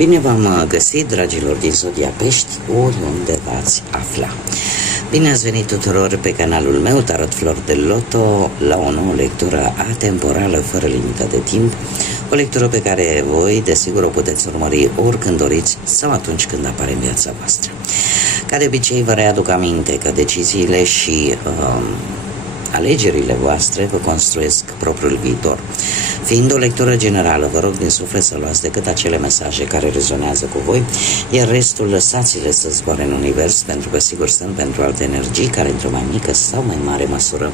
Bine v-am găsit, dragilor din Zodia Pești, oriunde v-ați afla. Bine ați venit tuturor pe canalul meu, Tarot Flori de Loto, la o nouă lectură atemporală, fără limită de timp. O lectură pe care voi, desigur, o puteți urmări oricând doriți sau atunci când apare în viața voastră. Ca de obicei, vă readuc aminte că deciziile și alegerile voastre vă construiesc propriul viitor. Fiind o lectură generală, vă rog din suflet să luați decât acele mesaje care rezonează cu voi, iar restul lăsați-le să zboare în univers, pentru că sigur sunt pentru alte energii care într-o mai mică sau mai mare măsură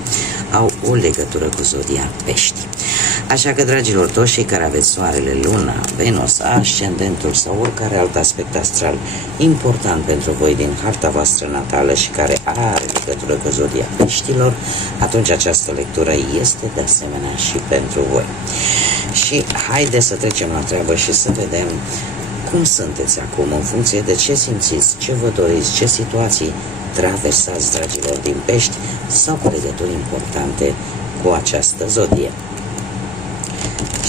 au o legătură cu Zodia Pești. Așa că, dragilor, toți cei care aveți soarele, luna, Venus, ascendentul sau oricare alt aspect astral important pentru voi din harta voastră natală și care are legătură cu Zodia Peștilor, atunci această lectură este de asemenea și pentru voi. Și haideți să trecem la treabă și să vedem cum sunteți acum, în funcție de ce simțiți, ce vă doriți, ce situații traversați, dragilor din Pești, sau cu legături importante cu această zodie.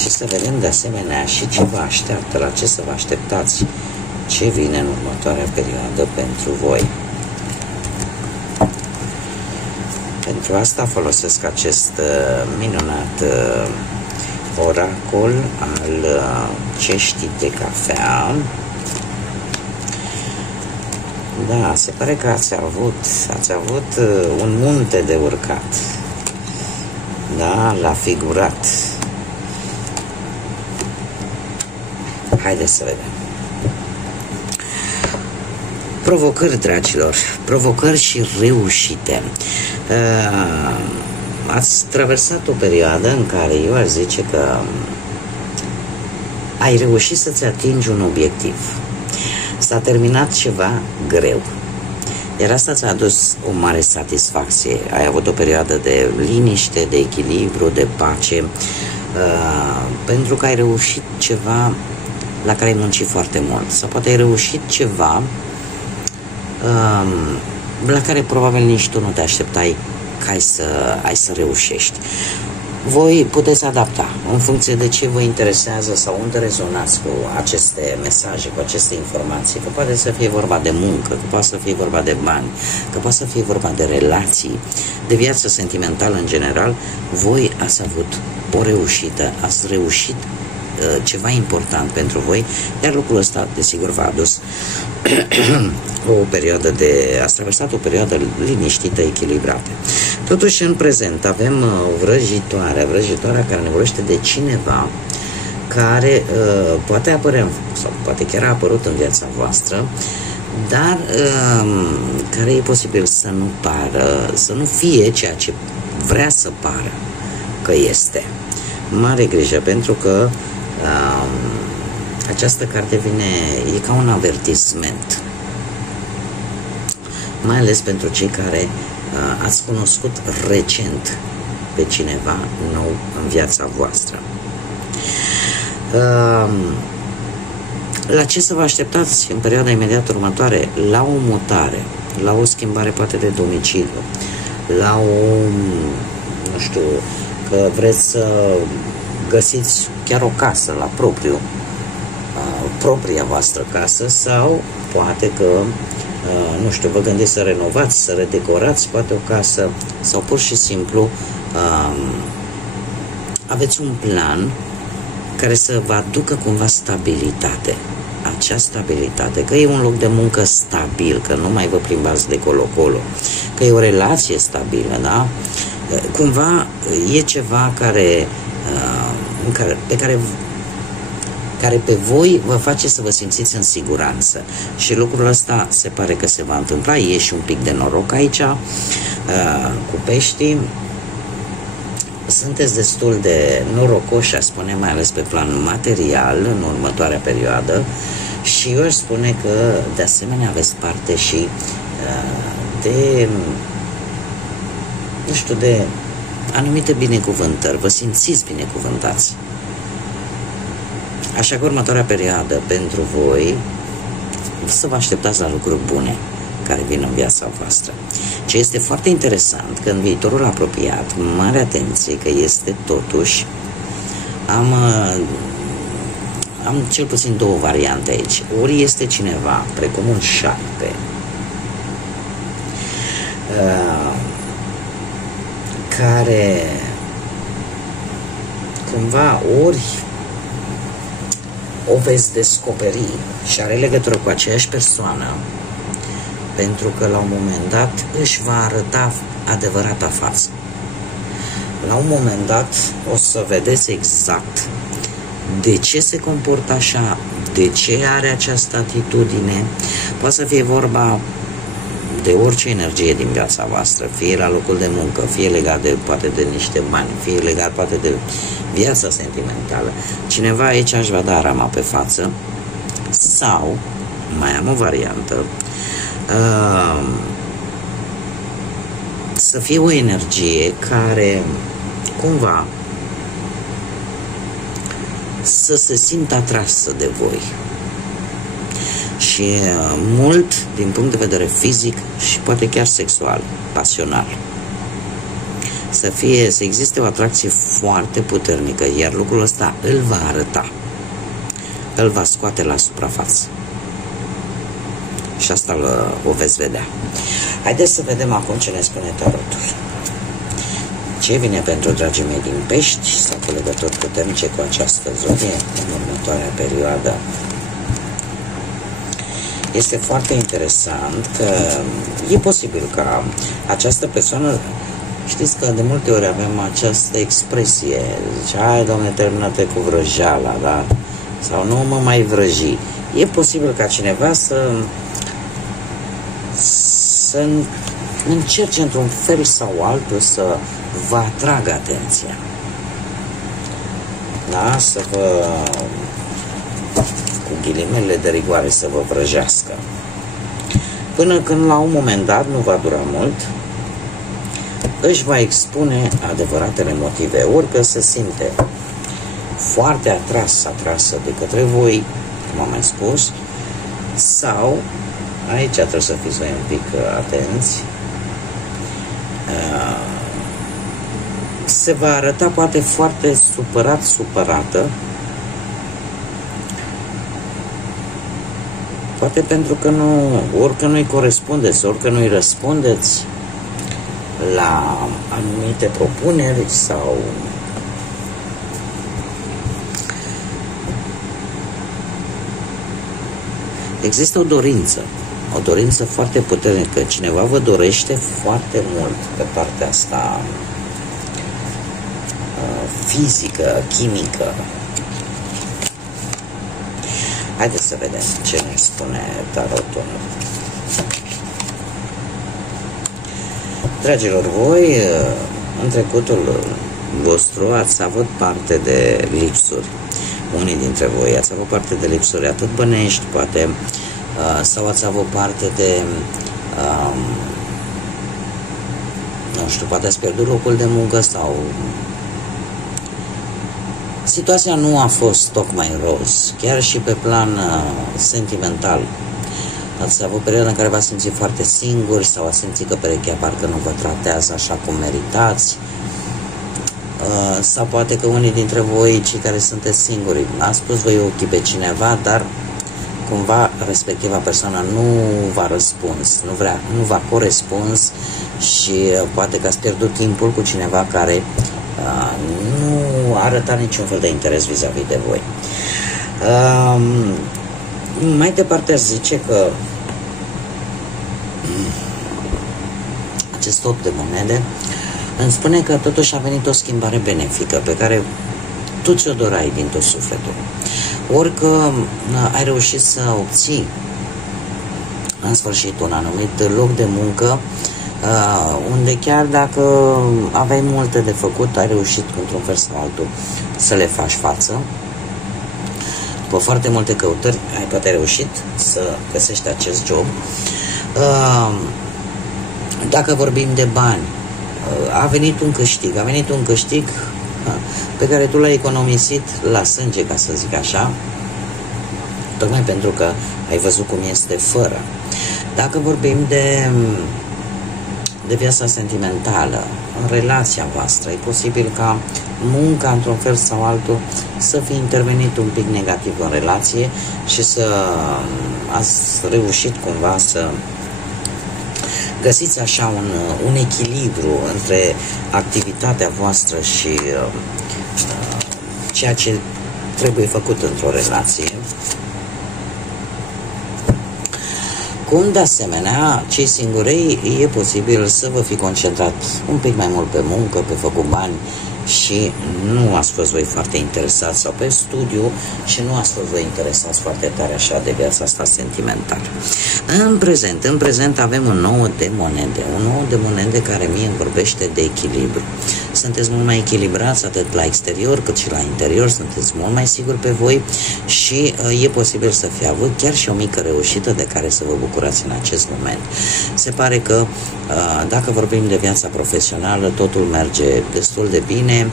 Și să vedem de asemenea și ce vă așteaptă, la ce să vă așteptați, ce vine în următoarea perioadă pentru voi. Pentru asta folosesc acest minunat oracol al ceștii de cafea. Da, se pare că ați avut un munte de urcat. Da, l-a figurat. Haideți să vedem. Provocări, dragilor, provocări și reușite. Ați traversat o perioadă în care eu aș zice că ai reușit să-ți atingi un obiectiv. S-a terminat ceva greu. Iar asta ți-a adus o mare satisfacție. Ai avut o perioadă de liniște, de echilibru, de pace, pentru că ai reușit ceva la care ai muncit foarte mult. Sau poate ai reușit ceva la care probabil nici tu nu te așteptai că ai să reușești. Voi puteți adapta în funcție de ce vă interesează sau unde rezonați cu aceste mesaje, cu aceste informații. Că poate să fie vorba de muncă, că poate să fie vorba de bani, că poate să fie vorba de relații, de viață sentimentală în general. Voi ați avut o reușită, ați reușit ceva important pentru voi, iar lucrul ăsta, desigur, v-a adus ați traversat o perioadă liniștită, echilibrată. Totuși, în prezent, avem o vrăjitoarea care ne vorbește de cineva care poate apărea, sau poate chiar a apărut în viața voastră, dar care e posibil să nu pară, să nu fie ceea ce vrea să pară că este. Mare grijă, pentru că această carte e ca un avertisment, mai ales pentru cei care ați cunoscut recent pe cineva nou în viața voastră. La ce să vă așteptați în perioada imediat următoare? La o mutare, la o schimbare poate de domiciliu, la nu știu, că vreți să găsiți chiar o casă la propria voastră casă, sau poate că nu știu, vă gândiți să renovați, să redecorați poate o casă, sau pur și simplu aveți un plan care să vă aducă cumva stabilitate. Acea stabilitate, că e un loc de muncă stabil, că nu mai vă plimbați de colo-colo, că e o relație stabilă, da? Cumva e ceva care pe voi vă face să vă simțiți în siguranță. Și lucrul ăsta se pare că se va întâmpla. E și un pic de noroc aici cu peștii. Sunteți destul de norocoși, aș spune, mai ales pe plan material în următoarea perioadă, și eu aș spune că de asemenea aveți parte și de, nu știu, de anumite binecuvântări. Vă simțiți binecuvântați. Așa că următoarea perioadă pentru voi să vă așteptați la lucruri bune care vin în viața voastră. Ce este foarte interesant, că în viitorul apropiat, mare atenție, că este totuși, am cel puțin două variante aici. Ori este cineva, precum un șarpe, care cumva ori o veți descoperi și are legătură cu aceeași persoană, pentru că la un moment dat își va arăta adevărata față. La un moment dat o să vedeți exact de ce se comportă așa, de ce are această atitudine. Poate să fie vorba de orice energie din viața voastră, fie la locul de muncă, fie legat de, poate de niște bani, fie legat poate de viața sentimentală. Cineva aici își va da rama pe față, sau, mai am o variantă, să fie o energie care cumva să se simtă atrasă de voi și mult din punct de vedere fizic și poate chiar sexual, pasional. Să existe o atracție foarte puternică, iar lucrul ăsta îl va arăta, îl va scoate la suprafață. Și asta o veți vedea. Haideți să vedem acum ce ne spune tarotul. Ce vine pentru dragii mei din Pești sau cu legături puternice cu această zodie în următoarea perioadă? Este foarte interesant că e posibil ca această persoană, știți că de multe ori avem această expresie, zice, hai Doamne, termină-te cu vrăjeala, da? Sau nu mă mai vrăji. E posibil ca cineva să încerce într-un fel sau altul să vă atragă atenția. Da? Să vă, cu ghilimele de rigoare, să vă vrăjească. Până când la un moment dat, nu va dura mult, își va expune adevăratele motive. Ori că se simte foarte atrasă de către voi, cum am mai spus, sau, aici trebuie să fiți voi un pic atenți, se va arăta poate foarte supărată, poate pentru că orică nu-i corespundeți, orică nu-i răspundeți la anumite propuneri sau există o dorință foarte puternică. Cineva vă dorește foarte mult pe partea asta fizică, chimică. Haideți să vedem ce ne spune tarotul. Dragilor, voi în trecutul vostru ați avut parte de lipsuri. Unii dintre voi ați avut parte de lipsuri atât bănești, poate, sau ați avut parte de nu știu, poate ați pierdut locul de muncă sau situația nu a fost tocmai roz, chiar și pe plan sentimental. Ați avut perioada în care v-ați simțit foarte singuri sau ați simțit că perechea parcă nu vă tratează așa cum meritați, sau poate că unii dintre voi, cei care sunteți singuri, ați spus voi ochii pe cineva, dar cumva respectiva persoană nu v-a răspuns, nu v-a corespuns și poate că ați pierdut timpul cu cineva care nu arăta niciun fel de interes vis-a-vis de voi. Mai departe aș zice că acest 8 de monede îmi spune că totuși a venit o schimbare benefică pe care tu ți-o dorai din tot sufletul. Ori că ai reușit să obții în sfârșit un anumit loc de muncă unde chiar dacă aveai multe de făcut, ai reușit într-un fel sau altul să le faci față. După foarte multe căutări, ai poate reușit să găsești acest job. Dacă vorbim de bani, a venit un câștig pe care tu l-ai economisit la sânge, ca să zic așa, tocmai pentru că ai văzut cum este fără. Dacă vorbim de viața sentimentală, în relația voastră, e posibil ca munca, într-un fel sau altul, să fi intervenit un pic negativ în relație și să ați reușit cumva să găsiți așa un echilibru între activitatea voastră și ceea ce trebuie făcut într-o relație. Cum de asemenea, cei singurei e posibil să vă fi concentrat un pic mai mult pe muncă, pe făcut bani și nu ați fost voi foarte interesați, sau pe studiu și nu ați fost voi interesați foarte tare așa de viața asta sentimentală. În prezent avem un nou de monede care mie îmi vorbește de echilibru. Sunteți mult mai echilibrați atât la exterior cât și la interior, sunteți mult mai siguri pe voi și e posibil să fie avut chiar și o mică reușită de care să vă bucurați în acest moment. Se pare că dacă vorbim de viața profesională, totul merge destul de bine,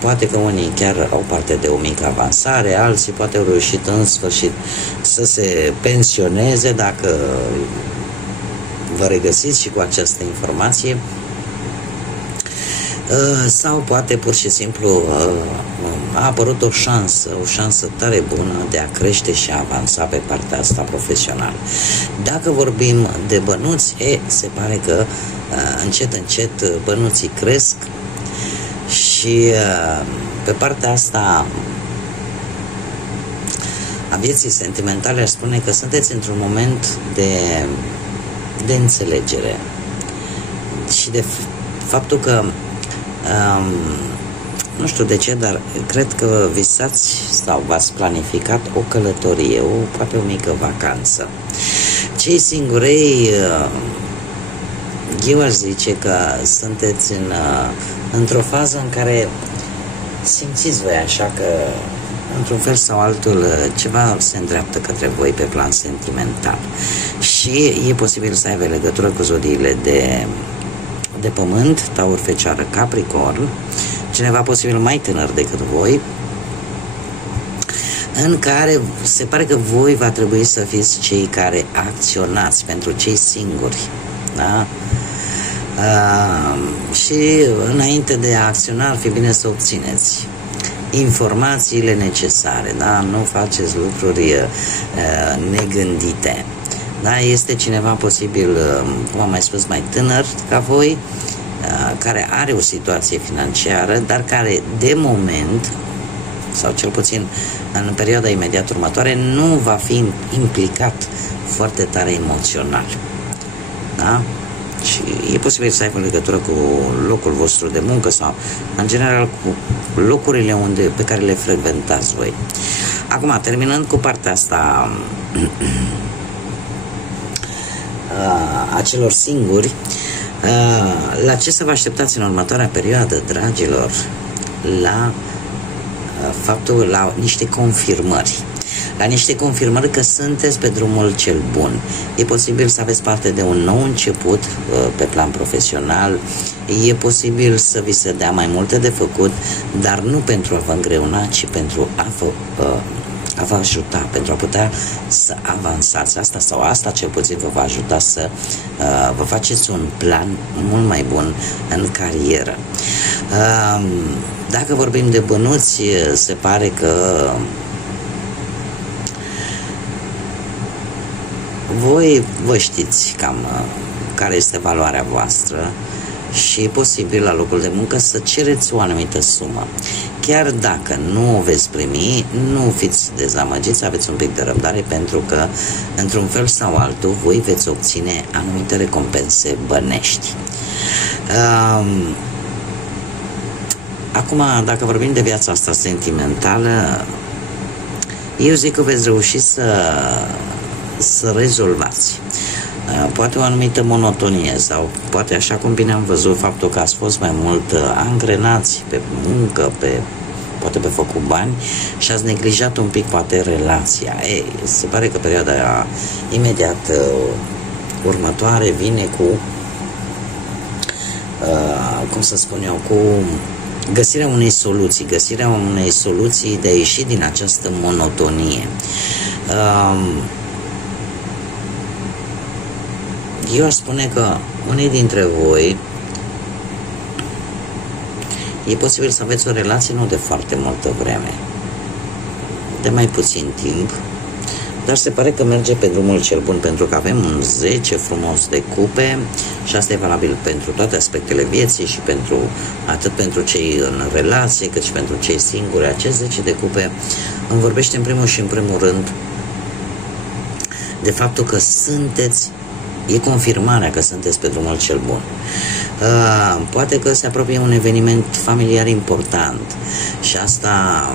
poate că unii chiar au parte de o mică avansare, alții poate au reușit în sfârșit să se pensioneze, dacă vă regăsiți și cu această informație, sau poate pur și simplu a apărut o șansă tare bună de a crește și a avansa pe partea asta profesională. Dacă vorbim de bănuți, se pare că încet bănuții cresc și pe partea asta a vieții sentimentale aș spune că sunteți într-un moment de înțelegere și de faptul că nu știu de ce, dar cred că visați sau v-ați planificat o călătorie, poate o mică vacanță. Cei singurei, eu aș zice că sunteți într-o fază în care simțiți voi așa că într-un fel sau altul ceva se îndreaptă către voi pe plan sentimental și e posibil să aibă legătură cu zodiile de pământ, Taur, Fecioară, Capricorn, cineva posibil mai tânăr decât voi, în care se pare că voi va trebui să fiți cei care acționați pentru cei singuri, da? Și înainte de a acționa ar fi bine să obțineți informațiile necesare, da? Nu faceți lucruri negândite. Da, este cineva posibil, cum am mai spus, mai tânăr ca voi, care are o situație financiară, dar care de moment, sau cel puțin în perioada imediat următoare, nu va fi implicat foarte tare emoțional. Da? Și e posibil să aibă legătură cu locul vostru de muncă sau, în general, cu locurile pe care le frecventați voi. Acum, terminând cu partea asta a celor singuri, la ce să vă așteptați în următoarea perioadă, dragilor? La niște confirmări. La niște confirmări că sunteți pe drumul cel bun. E posibil să aveți parte de un nou început pe plan profesional, e posibil să vi se dea mai multe de făcut, dar nu pentru a vă îngreuna, ci pentru a vă ajuta, pentru a putea să avansați. Asta cel puțin vă va ajuta să vă faceți un plan mult mai bun în carieră. Dacă vorbim de bănuți, se pare că voi vă știți cam care este valoarea voastră și e posibil la locul de muncă să cereți o anumită sumă. Chiar dacă nu o veți primi, nu fiți dezamăgiți, aveți un pic de răbdare, pentru că într-un fel sau altul voi veți obține anumite recompense bănești. Acum, dacă vorbim de viața asta sentimentală, eu zic că veți reuși să rezolvați. Poate o anumită monotonie sau poate, așa cum bine am văzut, faptul că ați fost mai mult angrenați pe muncă, poate pe făcut bani și ați neglijat un pic poate relația. Se pare că perioada imediat următoare vine cu cum să spun eu, cu găsirea unei soluții de a ieși din această monotonie. Eu aș spune că unii dintre voi E posibil să aveți o relație nu de foarte multă vreme, de mai puțin timp, dar se pare că merge pe drumul cel bun, pentru că avem un 10 frumos de cupe și asta e valabil pentru toate aspectele vieții și atât pentru cei în relație cât și pentru cei singuri. Acest 10 de cupe îmi vorbește în primul și în primul rând de faptul că e confirmarea că sunteți pe drumul cel bun. Poate că se apropie un eveniment familiar important și asta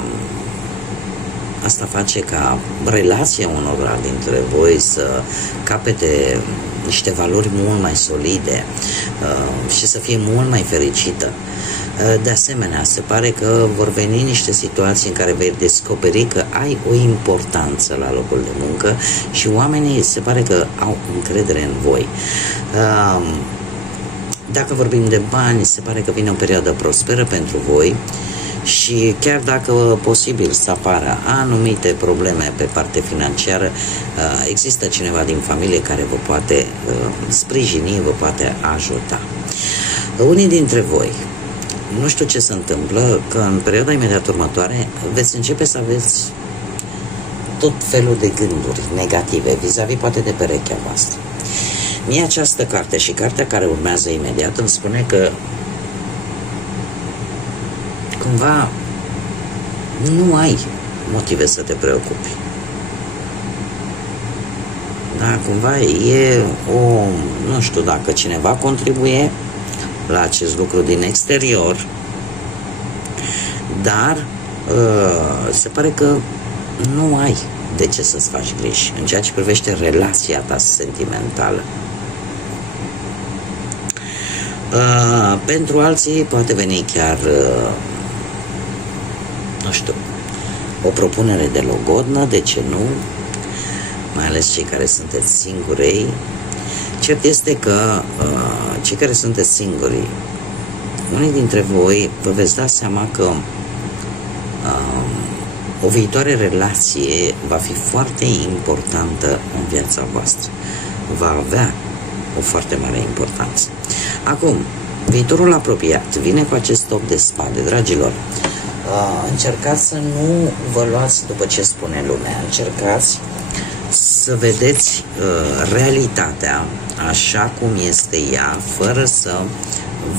face ca relația unora dintre voi să capete niște valori mult mai solide și să fie mult mai fericită. De asemenea, se pare că vor veni niște situații în care vei descoperi că ai o importanță la locul de muncă și oamenii se pare că au încredere în voi. Dacă vorbim de bani, se pare că vine o perioadă prosperă pentru voi și chiar dacă posibil să apară anumite probleme pe parte financiară, există cineva din familie care vă poate sprijini, vă poate ajuta. Unii dintre voi, nu știu ce se întâmplă, că în perioada imediat următoare veți începe să aveți tot felul de gânduri negative vis-a-vis poate de perechea voastră. Mie această carte și cartea care urmează imediat îmi spune că cumva nu ai motive să te preocupi. Da, cumva nu știu dacă cineva contribuie la acest lucru din exterior, dar se pare că nu ai de ce să-ți faci griji în ceea ce privește relația ta sentimentală. Pentru alții poate veni chiar nu știu, o propunere de logodnă, de ce nu, mai ales cei care sunteți singurei. Cert este că cei care sunteți singuri, unii dintre voi vă veți da seama că o viitoare relație va fi foarte importantă în viața voastră. Va avea o foarte mare importanță. Acum, viitorul apropiat vine cu acest top de spade, dragilor. Încercați să nu vă luați după ce spune lumea. Încercați să vedeți realitatea așa cum este ea, fără să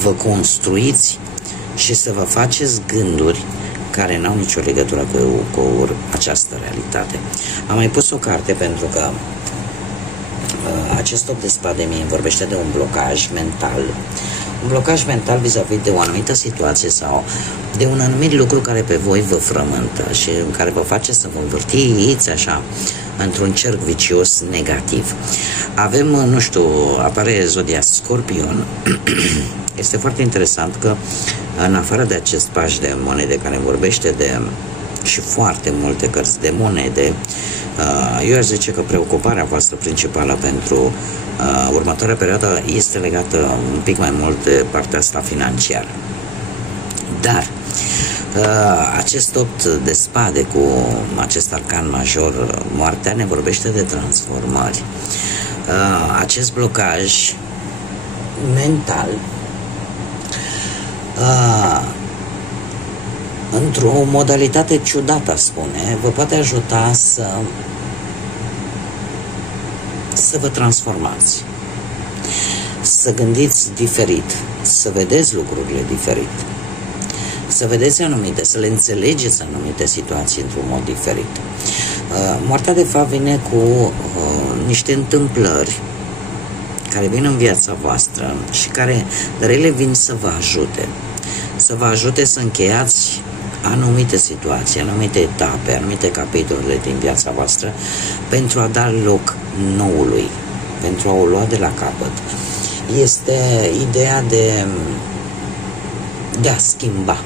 vă construiți și să vă faceți gânduri care n-au nicio legătură cu această realitate. Am mai pus o carte pentru că acest top de spade mie vorbește de un blocaj mental. Un blocaj mental vis-a-vis de o anumită situație sau de un anumit lucru care pe voi vă frământă și în care vă face să vă învârtiți așa într-un cerc vicios negativ. Avem, nu știu, apare zodia Scorpion. Este foarte interesant că în afară de acest paș de monede care vorbește de și foarte multe cărți de monede, eu aș zice că preocuparea voastră principală pentru următoarea perioadă este legată un pic mai mult de partea asta financiară. Dar acest opt de spade cu acest arcan major, moartea, ne vorbește de transformări. Acest blocaj mental într-o modalitate ciudată, spune, vă poate ajuta să vă transformați, să gândiți diferit, să vedeți lucrurile diferit, să vedeți să le înțelegeți anumite situații într-un mod diferit. Moartea, de fapt, vine cu niște întâmplări care vin în viața voastră și care, dar ele vin să vă ajute să încheiați anumite situații, anumite etape, anumite capitole din viața voastră pentru a da loc noului, pentru a o lua de la capăt. Este ideea de a schimba,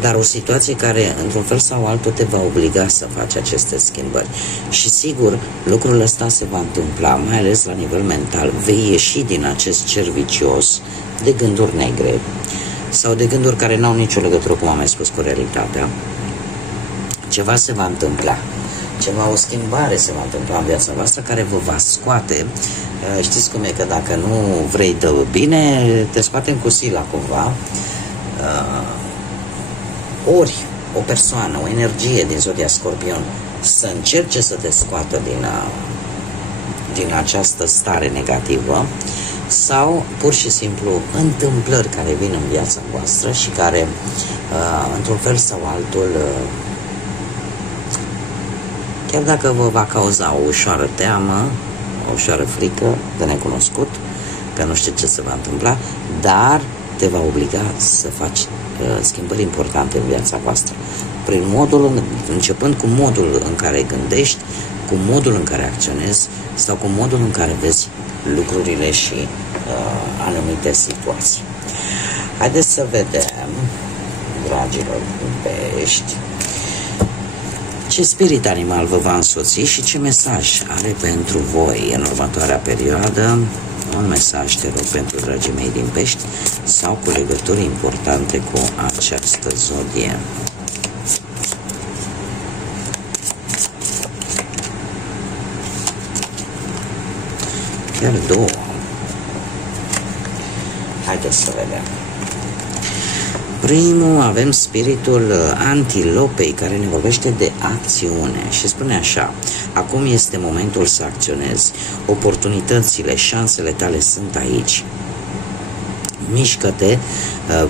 dar o situație care, într-un fel sau altul, te va obliga să faci aceste schimbări. Și sigur, lucrul ăsta se va întâmpla, mai ales la nivel mental. Vei ieși din acest cer vicios de gânduri negre sau de gânduri care n-au nicio legătură, cum am mai spus, cu realitatea. Ceva se va întâmpla. O schimbare se va întâmpla în viața voastră care vă va scoate. Știți cum e, că dacă nu vrei de bine, te scoatem cu sila cumva. ori o persoană, o energie din zodia Scorpion să încerce să te scoată din această stare negativă, sau pur și simplu întâmplări care vin în viața voastră și care într-un fel sau altul, chiar dacă vă va cauza o ușoară teamă, o ușoară frică de necunoscut, că nu știi ce se va întâmpla, dar te va obliga să faci schimbări importante în viața voastră. Prin modul, începând cu modul în care gândești, cu modul în care acționezi sau cu modul în care vezi lucrurile și anumite situații. Haideți să vedem, dragilor Pești, ce spirit animal vă va însoți și ce mesaj are pentru voi în următoarea perioadă. Un mesaj, te rog, pentru dragii mei din Pești sau cu legături importante cu această zodie. Chiar două. Haideți să vedem. Primul, avem spiritul antilopei, care ne vorbește de acțiune și spune așa: acum este momentul să acționezi. Oportunitățile, șansele tale sunt aici. Mișcă-te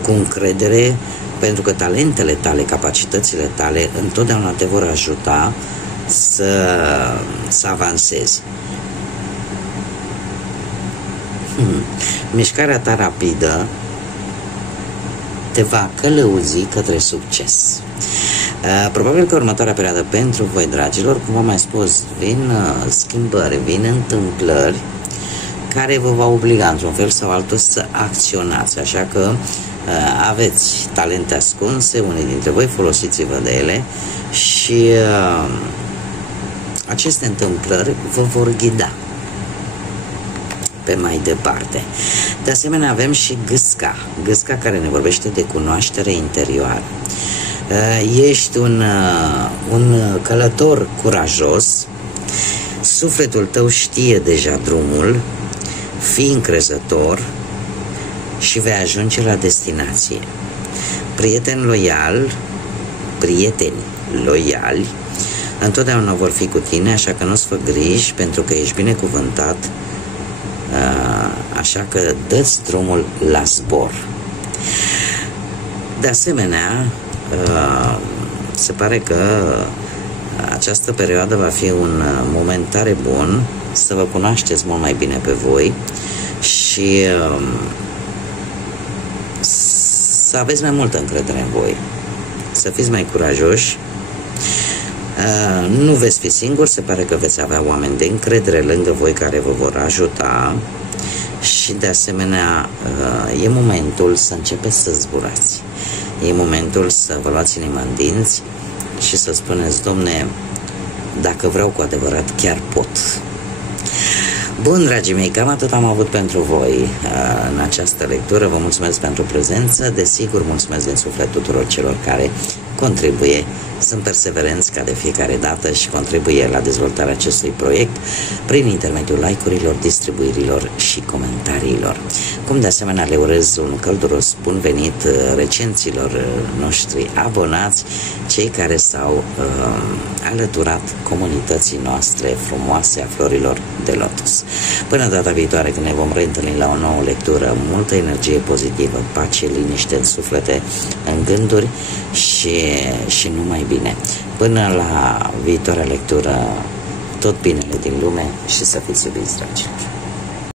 cu încredere, pentru că talentele tale, capacitățile tale întotdeauna te vor ajuta să avansezi. Mișcarea ta rapidă te va călăuzi către succes. Probabil că următoarea perioadă pentru voi, dragilor, cum v-am mai spus, vin schimbări, vin întâmplări care vă va obliga într-un fel sau altul să acționați, așa că aveți talente ascunse, unii dintre voi, folosiți-vă de ele și aceste întâmplări vă vor ghida pe mai departe. De asemenea, avem și Gâsca. Gâsca care ne vorbește de cunoaștere interioară. Ești un călător curajos, sufletul tău știe deja drumul, fii încrezător și vei ajunge la destinație. Prieteni loiali întotdeauna vor fi cu tine, așa că nu-ți fă griji, pentru că ești binecuvântat. Așa că dă-ți drumul la zbor. De asemenea, se pare că această perioadă va fi un moment tare bun să vă cunoașteți mult mai bine pe voi și să aveți mai multă încredere în voi, să fiți mai curajoși. Nu veți fi singuri, se pare că veți avea oameni de încredere lângă voi care vă vor ajuta și de asemenea e momentul să începeți să zburați. E momentul să vă luați inima în dinți și să spuneți: Domne, dacă vreau cu adevărat, chiar pot. Bun, dragii mei, cam atât am avut pentru voi în această lectură. Vă mulțumesc pentru prezență. Desigur, mulțumesc din suflet tuturor celor care contribuie, sunt perseverenți ca de fiecare dată și contribuie la dezvoltarea acestui proiect prin intermediul like-urilor, distribuirilor și comentariilor. Cum de asemenea le urez un călduros bun venit recenților noștri abonați, cei care s-au alăturat comunității noastre frumoase a florilor de lotus. Până data viitoare, când ne vom reîntâlni la o nouă lectură, multă energie pozitivă, pace, liniște în suflete, în gânduri și numai bine. Până la viitoarea lectură, tot binele din lume și să fiți iubiți, dragilor!